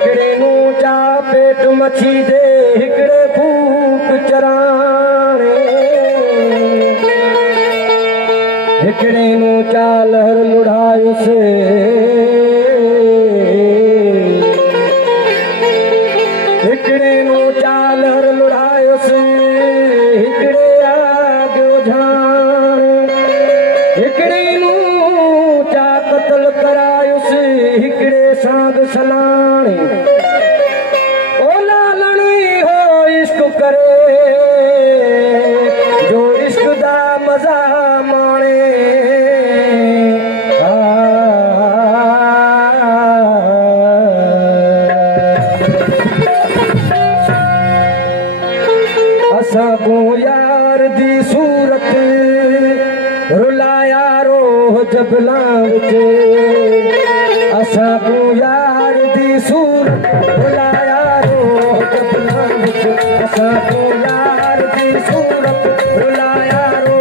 हिकड़े नू चा पेट मछी दे हिकड़े फूक चराणे हिकड़े नू चा लहर लुढ़ायो से हिकड़े नू चा लहर लुढ़ायो से हिकड़े आगे झाणे हिकड़े नू चा कत्ल करायो से हिकड़े सांग सलाणे ओ लालणी हो इश्क करे जो इश्क दा मजा माणे असां को यार दी सूरत रुलाया रो जबला विच असां को यार दी सूरत रुलाया रो जबला विच असां को यार दी सूरत रुलाया रो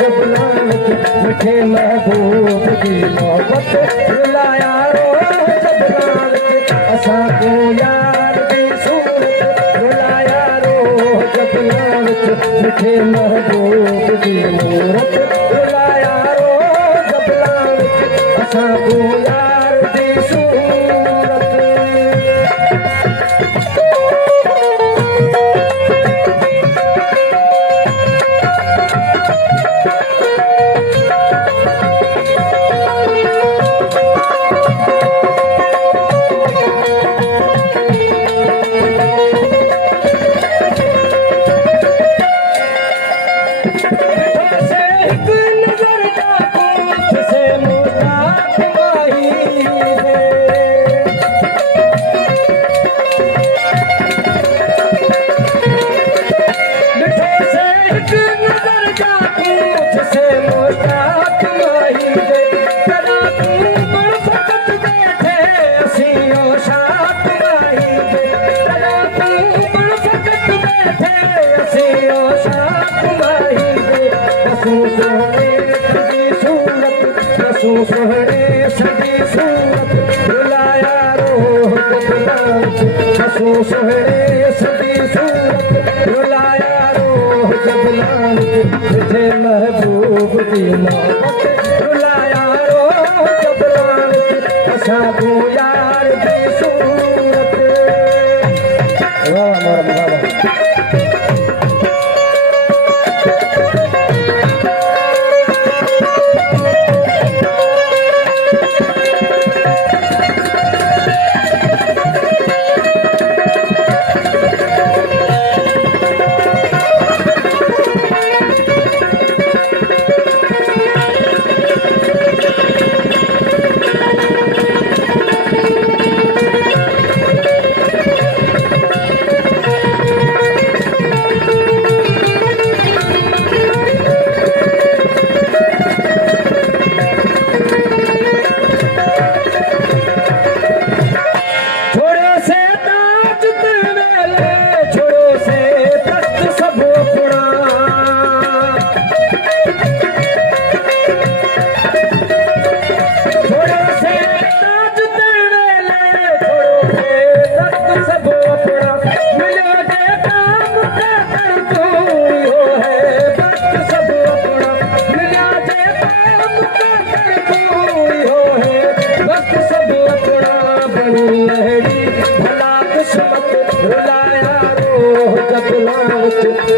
जबला विच मिठे महबूब दी मोहब्बत रुलाया रो जबला विच असां को यार दी सूरत रुलाया रो जबला विच मिठे महबूब दी मूरत रुलाया रो जबला विच असां को यार दी सूरत सोहरे सदी सूरत रुलाया रो जबला सोहरे सदी सूरत रुलाया रो जबला मिठे महबूब दी मोहब्बत रुलाया रो जबला असां को यार दी सूरत वाह मोहम्मद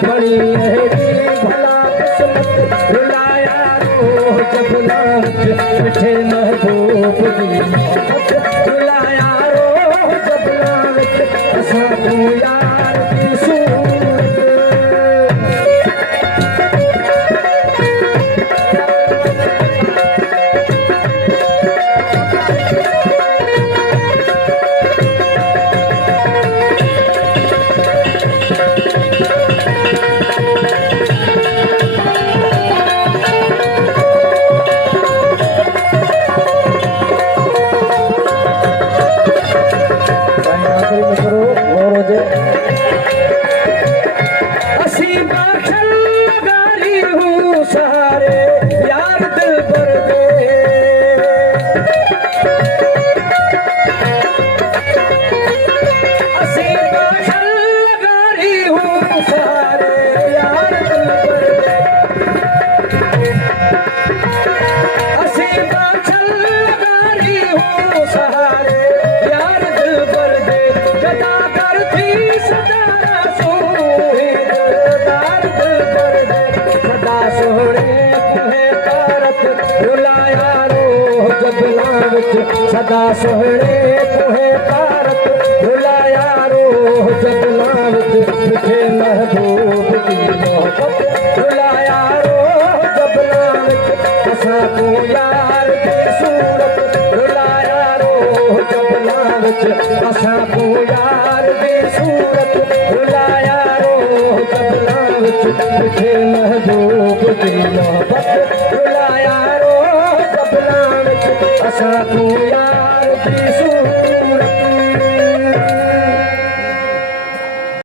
बड़ी भला किस्मत रुलाया रो जबला मिठे महबूब दी मोहब्बत रुलाया रो जबला असां को यार दी सूरत करो और ਅਸੀਂ ਬਾਸ਼ਲ ਲਗਾਰੀ ਹੂੰ ਸਾਰੇ ਯਾਰ ਦਿਲ ਪਰ ਦੇ ਅਸੀਂ ਬਾਸ਼ਲ ਲਗਾਰੀ ਹੂੰ ਸਾਰੇ ਯਾਰ ਦਿਲ ਪਰ ਦੇ ਜਦਾ ਕਰਤੀ ਸਦਾ ਸੋਹਣੇ ਦਿਲਦਾਰ ਦਿਲ ਪਰ ਦੇ ਸਦਾ ਸੋਹਣੇ ਕੁਹੇ ਤਾਰਤ ਰੁਲਾਇਆ ਰੋਹ ਜਬਲਾਂ ਵਿੱਚ ਸਦਾ ਸੋਹਣੇ ਕੁਹੇ ਤਾਰਤ ਰੁਲਾਇਆ ਰੋਹ ਜਬਲਾਂ ਵਿੱਚ ਮਿੱਠੇ ਮਹਿਬੂਬ ਦੀ ਮੁਹੱਬਤ ਰੁਲਾਇਆ ਰੋਹ ਜਬਲਾਂ ਵਿੱਚ ਅਸਾਂ ਕੋ ਯਾਰ ਦੀ ਸੂਰਤ ਰੁਲਾਇਆ ਰੋਹ ਜਬਲਾਂ ਵਿੱਚ ਅਸਾਂ ਕੋ ਯਾਰ ਦੀ ਸੂਰਤ ਰੁਲਾਇਆ ਰੋਹ ਜਬਲਾਂ ਵਿੱਚ ਮਿੱਠੇ ਮਹਿਬੂਬ ਦੀ ਮੁਹੱਬਤ ਰੁਲਾਇਆ ਰੋਹ ਜਬਲਾਂ ਵਿੱਚ ਅਸਾਂ ਕੋ ਯਾਰ ਦੀ ਸੂਰਤ